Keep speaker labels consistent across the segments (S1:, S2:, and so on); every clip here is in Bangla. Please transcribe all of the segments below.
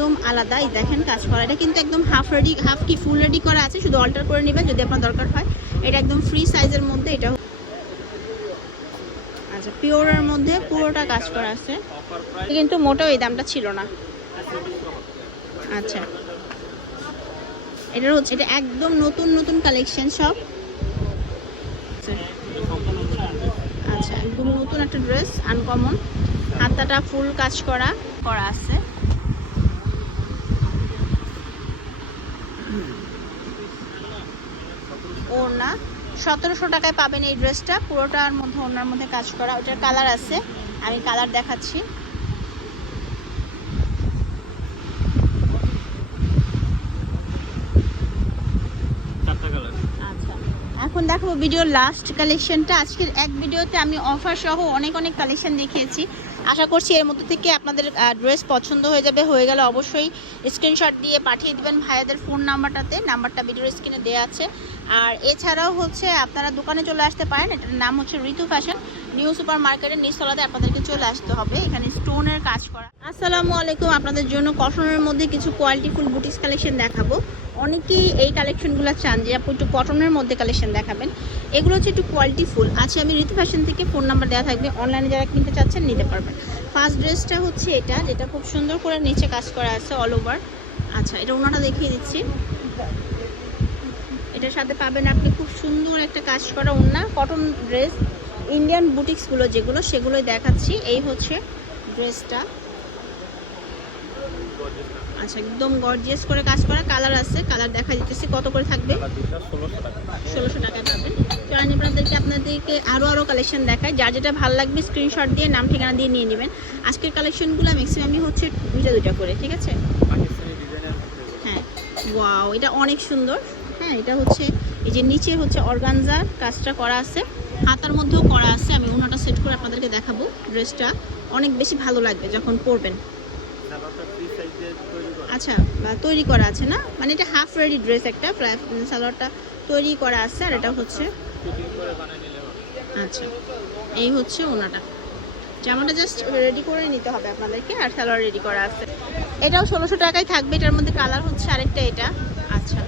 S1: একদম আলাদা এই দেখেন কাজ করা। এটা কিন্তু একদম হাফ রেডি হাফ কি ফুল রেডি করা আছে। শুধু অল্টার করে নেবেন যদি আপনার দরকার হয়। এটা একদম ফ্রি সাইজের মধ্যে এটা আচ্ছা পিওরের মধ্যে পুরোটা কাজ করা আছে। কিন্তু মোটেও এই দামটা ছিল না। আচ্ছা। এটা হচ্ছে, এটা একদম নতুন নতুন কালেকশন সব। আচ্ছা একদম নতুন একটা ড্রেস আনকমন হাতাটা ফুল কাজ করা করা আছে। ওড়না। সতেরোশো টাকায় পাবেন এই ড্রেসটা। পুরোটার মধ্যে ওড়নার মধ্যে কাজ করা। ওটার কালার আছে। আমি কালার দেখাচ্ছি। আচ্ছা। এখন দেখো ভিডিওর লাস্ট কালেকশনটা আজকের এক ভিডিওতে আমি অফার সহ অনেক অনেক কালেকশন দেখিয়েছি। আশা করছি এর মধ্যে থেকে আপনাদের ড্রেস পছন্দ হয়ে যাবে। হয়ে গেলে অবশ্যই স্ক্রিনশট দিয়ে পাঠিয়ে দিবেন ভাইয়াদের ফোন নাম্বারটাতে নাম্বারটা ভিডিওর স্ক্রিনে দেওয়া আছে। আর এছাড়াও হচ্ছে আপনারা দোকানে চলে আসতে পারেন। এটার নাম হচ্ছে ঋতু ফ্যাশন নিউ সুপার মার্কেটের নিচতলাতে আপনাদেরকে চলে আসতে হবে। এখানে স্টোনের কাজ করা। আসসালামু আলাইকুম। আপনাদের জন্য কটনের মধ্যে কিছু কোয়ালিটিফুল বুটিক্স কালেকশন দেখাবো। অনেকেই এই কালেকশনগুলো চান যে আপনি একটু কটনের মধ্যে কালেকশন দেখাবেন। এগুলো হচ্ছে একটু কোয়ালিটি ফুল আচ্ছা আমি ঋতু ফ্যাশন থেকে ফোন নাম্বার দেওয়া থাকবে। অনলাইনে যারা কিনতে চাচ্ছেন, নিতে পারবেন। ফার্স্ট ড্রেসটা হচ্ছে এটা, যেটা খুব সুন্দর করে নিচে কাজ করা আছে অল ওভার আচ্ছা এটা ওনাটা দেখিয়ে দিচ্ছি। এটার সাথে পাবেন আপনি খুব সুন্দর একটা কাজ করা ওনা কটন ড্রেস ইন্ডিয়ান বুটিক্সগুলো যেগুলো, সেগুলোই দেখাচ্ছি। এই হচ্ছে ড্রেসটা আচ্ছা একদম গর্জিয়াস করে কাজ করা কালার আছে কালার দেখা দিতেছি, কত করে থাকবে?
S2: ষোলোশো টাকা
S1: পাবেন আমি আপনাদেরকে আপনাদেরকে আরও আরও কালেকশন দেখায় যার যেটা ভালো লাগবে স্ক্রিনশট দিয়ে নাম ঠিকানা দিয়ে নিয়ে নেবেন। আজকের কালেকশনগুলো ম্যাক্সিমামই হচ্ছে দুইটা দুইটা করে, ঠিক আছে? ওয়াও এটা অনেক সুন্দর। হ্যাঁ এটা হচ্ছে এই যে নিচে হচ্ছে অর্গানজার কাজটা করা আছে। হাতার মধ্যেও করা আছে, আমি ওনাটা সেট করে আপনাদেরকে দেখাবো ড্রেসটা। অনেক বেশি ভালো লাগবে যখন পরবেন। আচ্ছা তৈরি করা আছে না? মানে এটা হাফ রেডি ড্রেস একটা সালোয়ারটা তৈরি করা আছে, আর এটা হচ্ছে আচ্ছা এই হচ্ছে ওনাটা। জামাটা জাস্ট রেডি করে নিতে হবে আপনাদেরকে, আর সালোয়ার রেডি করা আছে। এটাও ষোলোশো টাকায় থাকবে, এটার মধ্যে কালার হচ্ছে আরেকটা এটা। আচ্ছা।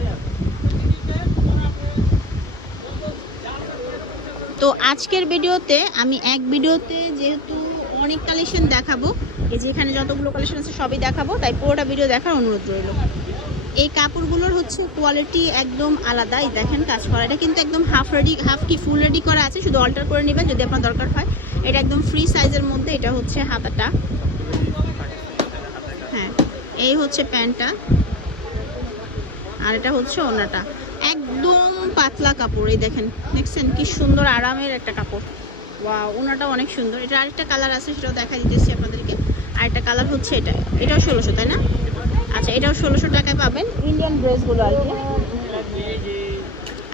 S1: তো আজকের ভিডিওতে আমি এক ভিডিওতে যেহেতু অনেক কালেকশন দেখাবো, এই যে এখানে যতগুলো কালেকশন আছে সবই দেখাবো, তাই পুরোটা ভিডিও দেখার অনুরোধ রইল। এই কাপড়গুলোর হচ্ছে কোয়ালিটি একদম আলাদা এই দেখেন কাজ করা। এটা কিন্তু একদম হাফ রেডি হাফ কি ফুল রেডি করা আছে, শুধু অল্টার করে নেবেন যদি আপনার দরকার হয়। এটা একদম ফ্রি সাইজের মধ্যে এটা হচ্ছে হাতাটা। হ্যাঁ এই হচ্ছে প্যান্টটা। আর এটা হচ্ছে ওনাটা একদম পাতলা কাপড় এই দেখেন দেখছেন কি সুন্দর আরামের একটা কাপড়। ওয়া ওনাটা অনেক সুন্দর। এটা আরেকটা কালার আছে সেটাও দেখা দিতেছি আপনাদেরকে। আরেকটা কালার হচ্ছে এটা। এটাও ষোলোশো তাই না? আচ্ছা এটাও ষোলোশো টাকায় পাবেন। ইন্ডিয়ান ড্রেসগুলো আর কি।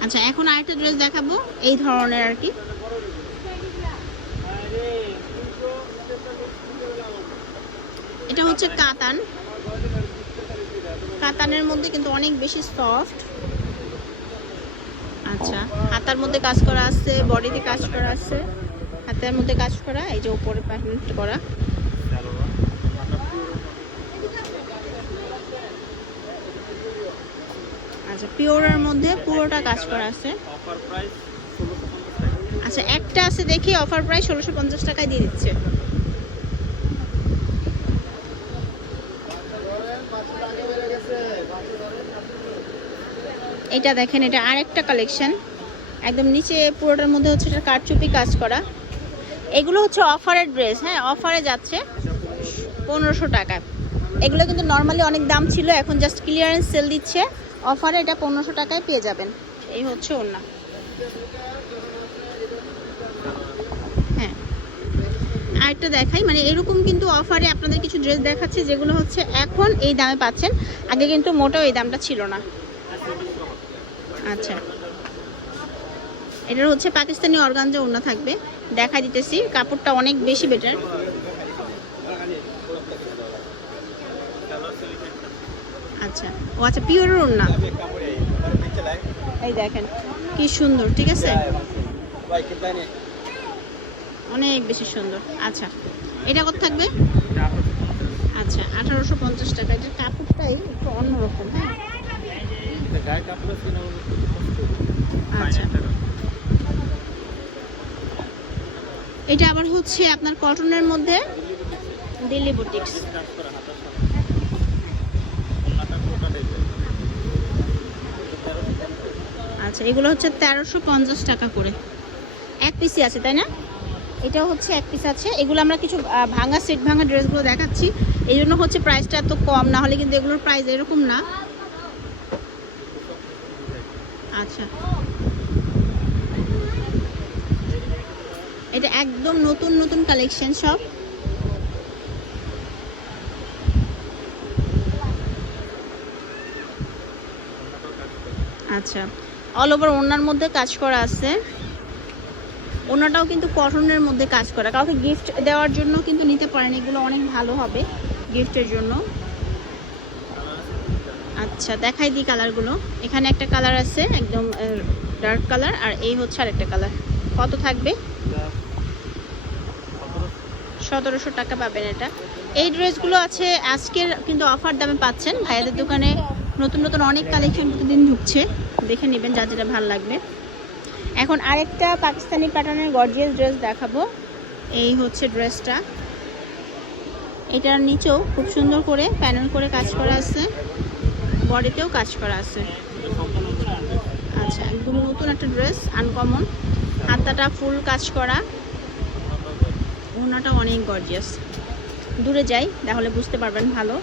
S1: আচ্ছা এখন আরেকটা ড্রেস দেখাবো। এই ধরনের আর কি। এটা হচ্ছে কাতান। কাতানের মধ্যে কিন্তু অনেক বেশি সফট আচ্ছা হাতার মধ্যে কাজ করা আছে, বডিতে কাজ করা আছে। হাতের মধ্যে কাজ করা, এই যে উপরে প্যান্ট করা। আচ্ছা পিওরের মধ্যে পুরোটা কাজ করা আছে। আচ্ছা একটা আছে দেখি, অফার প্রাইস ষোলোশো পঞ্চাশ টাকায় দিয়ে দিচ্ছে। এটা দেখেন, এটা আরেকটা কালেকশন একদম নিচে পুরোটার মধ্যে হচ্ছে এটা কারচুপি কাজ করা। এগুলো হচ্ছে অফারের ড্রেস হ্যাঁ অফারে যাচ্ছে পনেরোশো টাকা এগুলো কিন্তু নর্মালি অনেক দাম ছিল, এখন জাস্ট ক্লিয়ারেন্স সেল দিচ্ছে। অফারে এটা পনেরোশো টাকায় পেয়ে যাবেন। এই হচ্ছে ওর হ্যাঁ। আরেকটা দেখাই মানে এরকম কিন্তু অফারে আপনাদের কিছু ড্রেস দেখাচ্ছে, যেগুলো হচ্ছে এখন এই দামে পাচ্ছেন। আগে কিন্তু মোটেও এই দামটা ছিল না। আচ্ছা। এটার হচ্ছে পাকিস্তানি অর্গানজা ওড়না থাকবে। দেখা দিতেছি, কাপড়টা অনেক বেশি বেটার আচ্ছা। ও আচ্ছা পিওর ওড়না। এই দেখেন, কি সুন্দর, ঠিক আছে? অনেক বেশি সুন্দর। আচ্ছা এটা কত থাকবে? আচ্ছা আঠারোশো পঞ্চাশ টাকা। এটা কাপ অন্যরকম হ্যাঁ?
S2: এটা।
S1: আচ্ছা। এটা আবার হচ্ছে আপনার কটনের মধ্যে? দিল্লি বুটিক্স।
S2: কাজ করা হাতার সামনে। ওড়নাটা পুরোটা দেখবে। এটা 1350
S1: আচ্ছা এগুলো হচ্ছে তেরোশো পঞ্চাশ টাকা করে। এক পিসি আছে তাই না? এটাও হচ্ছে এক পিস আছে। এগুলো আমরা কিছু ভাঙা সেট ভাঙা ড্রেসগুলো দেখাচ্ছি। এই জন্য হচ্ছে প্রাইসটা এত কম। না হলে কিন্তু এগুলোর প্রাইস এরকম না। আচ্ছা। এটা একদম নতুন নতুন কালেকশন সব। আচ্ছা। অল ওভার ওনার মধ্যে কাজ করা আছে। ওনাটাও কিন্তু কটনের মধ্যে কাজ করা। কাউকে গিফট দেওয়ার জন্য কিন্তু নিতে পারেন। এগুলো অনেক ভালো হবে গিফটের জন্য। আচ্ছা দেখাই দিই কালারগুলো এখানে একটা কালার আছে, একদম ডার্ক কালার আর এই হচ্ছে আরেকটা কালার কত থাকবে? সতেরোশো টাকা পাবেন এটা। এই ড্রেসগুলো আছে, আজকের কিন্তু অফার দামে পাচ্ছেন। ভাইয়াদের দোকানে নতুন নতুন অনেক কালেকশন প্রতিদিন ঢুকছে। দেখে নেবেন যা যেটা ভালো লাগবে। এখন আরেকটা পাকিস্তানি প্যাটার্নের গর্জিয়াস ড্রেস দেখাবো। এই হচ্ছে ড্রেসটা এটার নিচেও খুব সুন্দর করে প্যানেল করে কাজ করা আছে। বডিতেও কাজ করা আছে। আচ্ছা একদম নতুন একটা ড্রেস আনকমন হাতাটা ফুল কাজ করা। ওনাটা অনেক গর্জিয়াস দূরে যাই, তাহলে বুঝতে পারবেন ভালো।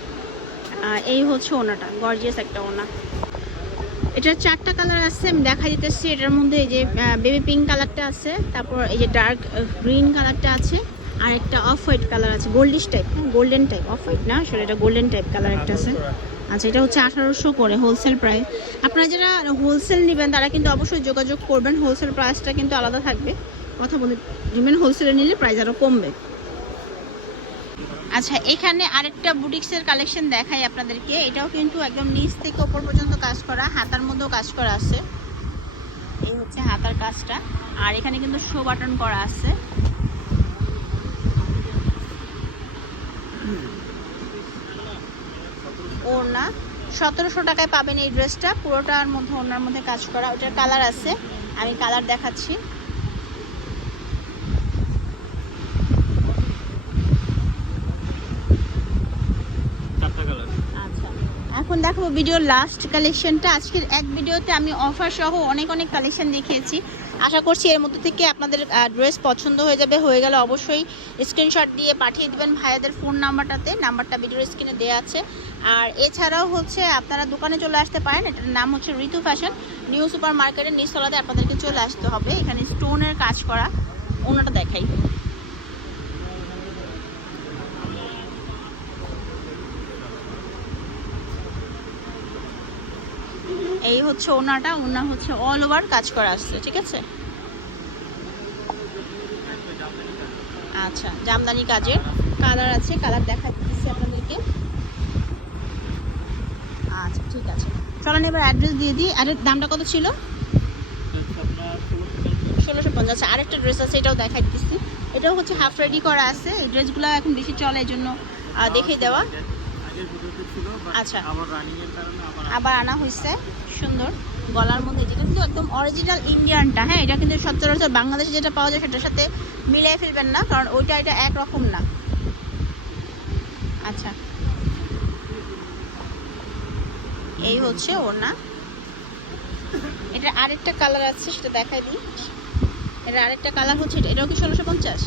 S1: এই হচ্ছে ওনাটা গর্জিয়াস একটা ওনা। এটার চারটা কালার আছে, আমি দেখা দিতেছি। এটার মধ্যে এই যে বেবি পিঙ্ক কালারটা আছে, তারপর এই যে ডার্ক গ্রিন কালারটা আছে, আর একটা অফ হোয়াইট কালার আছে goldish type golden type off white না, আসলে এটা গোল্ডেন টাইপ কালার একটা আছে। আচ্ছা এটা হচ্ছে আঠারোশো করে হোলসেল প্রাইস আপনারা যারা হোলসেল নেবেন, তারা কিন্তু অবশ্যই যোগাযোগ করবেন। হোলসেল প্রাইসটা কিন্তু আলাদা থাকবে। কথা বলে নেবেন হোলসেলে নিলে প্রাইস আরও কমবে। আচ্ছা এখানে আরেকটা বুটিক্সের কালেকশন দেখাই আপনাদেরকে। এটাও কিন্তু একদম নিচ থেকে ওপর পর্যন্ত কাজ করা, হাতার মধ্যেও কাজ করা আছে। এই হচ্ছে হাতার কাজটা। আর এখানে কিন্তু শো বাটন করা আছে। ওড়না। সতেরোশো টাকায় পাবেন এই ড্রেসটা। পুরোটার মধ্যে ওনার মধ্যে কাজ করা। ওটার কালার আছে। আমি কালার দেখাচ্ছি। আচ্ছা। এখন দেখো ভিডিওর লাস্ট কালেকশনটা আজকের এক ভিডিওতে আমি অফার সহ অনেক অনেক কালেকশন দেখিয়েছি। আশা করছি এর মধ্যে থেকে আপনাদের ড্রেস পছন্দ হয়ে যাবে। হয়ে গেলে অবশ্যই স্ক্রিনশট দিয়ে পাঠিয়ে দেবেন ভাইয়াদের ফোন নাম্বারটাতে নাম্বারটা ভিডিওর স্ক্রিনে দেওয়া আছে। আর এছাড়াও হচ্ছে আপনারা দোকানে চলে আসতে পারেন। এটার নাম হচ্ছে ঋতু ফ্যাশন নিউ সুপার মার্কেটের নিচতলাতে আপনাদেরকে চলে আসতে হবে। এখানে স্টোনের কাজ করা। ওনাটা দেখাই। এই হচ্ছে ওনাটা ওনা হচ্ছে অল ওভার কাজ করা আসছে ঠিক আছে? আচ্ছা জামদানি কাজের কালার আছে কালার দেখা দিচ্ছি আপনাদেরকে। আচ্ছা ঠিক আছে। চলেন এবার অ্যাড্রেস দিয়ে দিই। আর দামটা কত ছিল? ষোলোশো পঞ্চাশ। আরেকটা ড্রেস আছে এটাও দেখাই দিচ্ছি এটাও হচ্ছে হাফ রেডি করা আছে। এই ড্রেসগুলো এখন বেশি চলে এই জন্য দেখে দেওয়া। আচ্ছা। আবার আনা হয়েছে সুন্দর গলার মধ্যে যেটা কিন্তু একদম অরিজিনাল ইন্ডিয়ানটা হ্যাঁ এটা কিন্তু সচরাচর বাংলাদেশে যেটা পাওয়া যায় সেটার সাথে মিলিয়ে ফেলবেন না, কারণ ওইটা এটা একরকম না। আচ্ছা। এই হচ্ছে ওর না এটা আরেকটা কালার আছে, সেটা দেখাই দিই। এটা আরেকটা কালার হচ্ছে এটা, এটাও কি ষোলোশো পঞ্চাশ?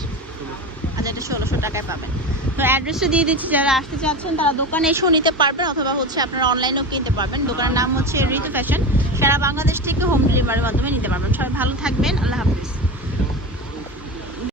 S1: আচ্ছা এটা ষোলোশো টাকায় পাবেন। তো অ্যাড্রেসটা দিয়ে দিচ্ছি, যারা আসতে চাচ্ছেন তারা দোকানে এসেও নিতে পারবেন অথবা হচ্ছে আপনারা অনলাইনেও কিনতে পারবেন। দোকানের নাম হচ্ছে ঋতু ফ্যাশন। সারা বাংলাদেশ থেকে হোম ডেলিভারির মাধ্যমে নিতে পারবেন। সবাই ভালো থাকবেন। আল্লাহ হাফিজ।